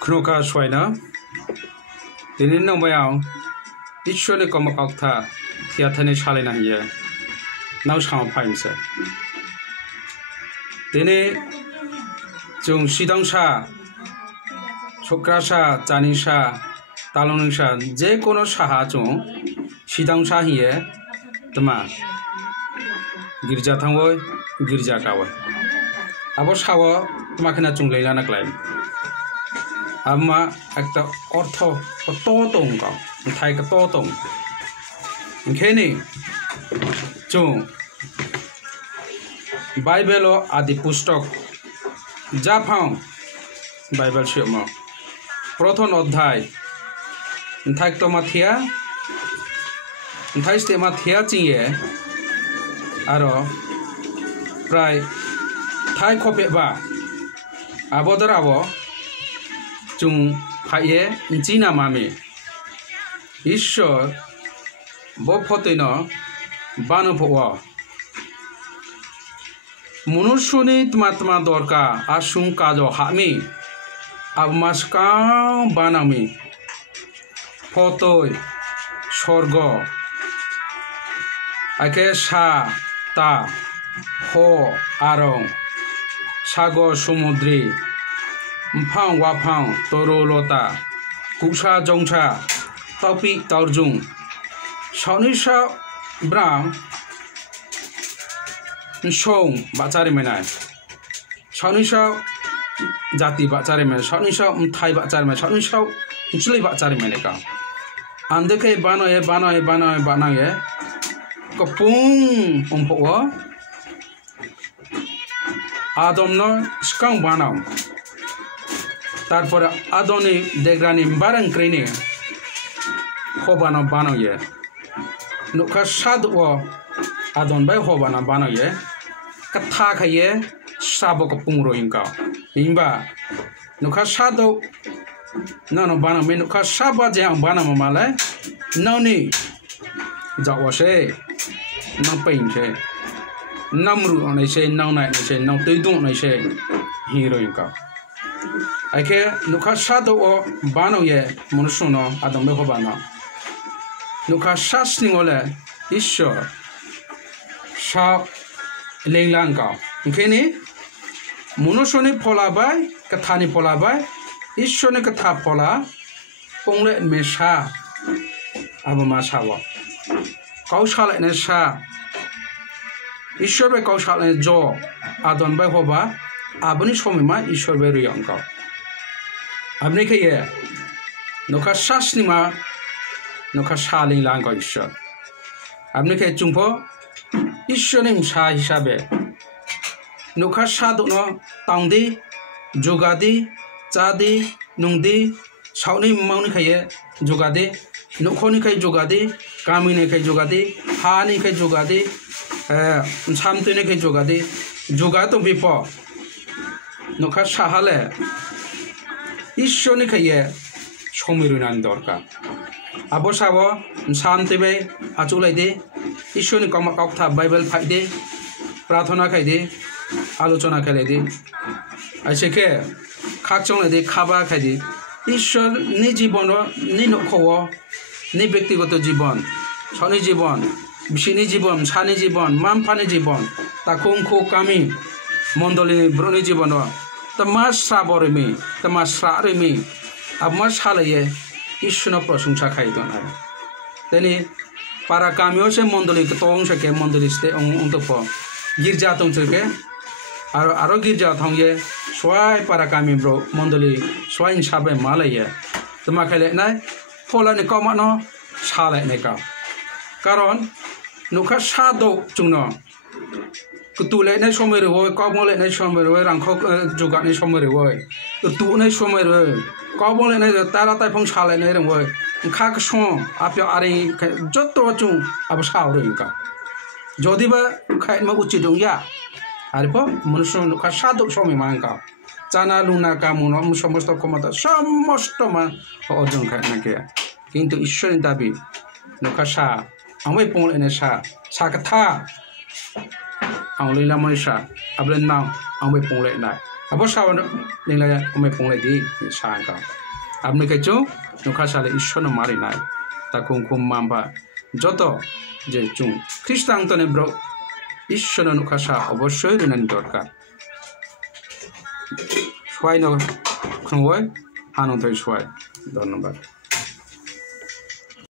Knoka Schweiner, den in Nobayao, each surely come out Tiatani Shalina here. Now Sham Pimse. Dene Jung Shidong Sha, Chokrasha, Janisha, Talonisha, Jekono Shaha Jung, Shidong Sha here, the man. Girja Tangoy, Girja Kawa. About Shawa, Makina Jung Leilana Climb. Ama একটা অর্থ ততঙ্গ থাইকা ততং খেনি চুং Bible আদি পুস্তক জাফাং Bible শিম প্রথম অধ্যায় থাইক মাথিয়া থাইস্তে মাথিয়া চিয়ে আর প্রায় থাই খপে বা আবদর আব Chung Haye Jina Mami Ishor Bopotino Banopoa Munushuni Matma Dorka Ashun Kajo Hami Abmaska Banami Potoi Shorgo Ake Sha Ta Ho Arong Shago Sumudri Mpang Wapang, Toro Lota, Kusha Jongcha, Topi Taurjung, Shanisha Brown, Shong Batarimenai, Shanisha Jati Batarimen, Shanisha Thai Batarimen, Shanisha Chili Batarimenica. And the K Banaye, Kapung Umpoa Adomno Skang Banam. তারপর আদনি দেগ্রানি বারাং ক্রেনে হবানা বানায়ে নুখা সাদ ও আদন by হবানা বানায়ে কথা খাইয়ে সাবক পুংরো Inca ইনবা নুখা সাদ নানো বানামে নুখা সাবা যে আং বানামা মালে নাওনি যাওয়াসে নাং পেইনসে নামরু অনাইসে নাও নাইসে নাও তৈদুং অনাইসে হিরো ইনকা Ake Nuka Shadow or Bano ye Monosono Adam Hobana Nuka Shasningole is sure Sharp Linglanka Keni Monosoni Pola by Katani Pola by is Shone Katapola Pongle Mesha Abamashawa Kaushal and Sha is sure by Kaushal and Joe Adon by Hoba Abonish Homima is sure very young. Abne ke ye Nuka Shasnima Nuka Shaling Lanka Ishor Abne ke Jumpo Ishonim Sha Hishabe Nuka Shadono Tangdi Jugadi Zadi Nungdi Shauni Monikaye Jugadi Nukonika Jugadi Kamineke Jugadi Hanike Jugadi Samtuneke Jugadi Jugato before Nuka Shahale Ishoni Kaye, Shomirunan Dorka. Abosawa, Santebe, Atulade, Ishoni Kamakta Bible Pide, Pratona Kade, Alutona Kalede. I say, Kachon de Kaba Kadi, Ishon Nijibono, Nino Kowa, Nibectigo to Jibon, Shoni Jibon, Bishini Jibon, Shani Jibon, Mampani Jibon, Takunko Kami, Mondoli Bruni Jibono. The mass saborimi, the mass sarimi, a mass halaye, Ishuna Prosum Chakaidon. Then Paracamios and Mondoli, the Tongshake Mondoliste on the phone. Girjaton Turke, Arogirja Tongue, Swai Paracami bro, Mondoli, Swine Shabe Malaya, the Makalena, Polani Comano, Shala Neka. Caron, Nuka Shado Juno. Kutule na somere hoy kamole na somere hoy rangkho juga na somere hoy tu na somere hoy kamole na tara tai phong chale na rang hoy kha ka so apyo ari jotto chung ab sao ro ka jodi ba khai ma uchi dong ya ari po manushyo ka sadu somi man ka chana luna ka muno samosto komata samosto ma ojon khai na ke kintu ishwari dabi nuka sa amai pong ene sa ka tha Ang lila Malaysia, ablen now, ang may pong lek na. abo sawan ningla ome ponglai di sangka abni kecho nukha sale ishorno mari nai ta kum mamba joto je chung খ্রিস্টান তনে bro ishorno nukha sa obosshoi rinani dorkar সবাই নয় হানুন ধন্যবাদ।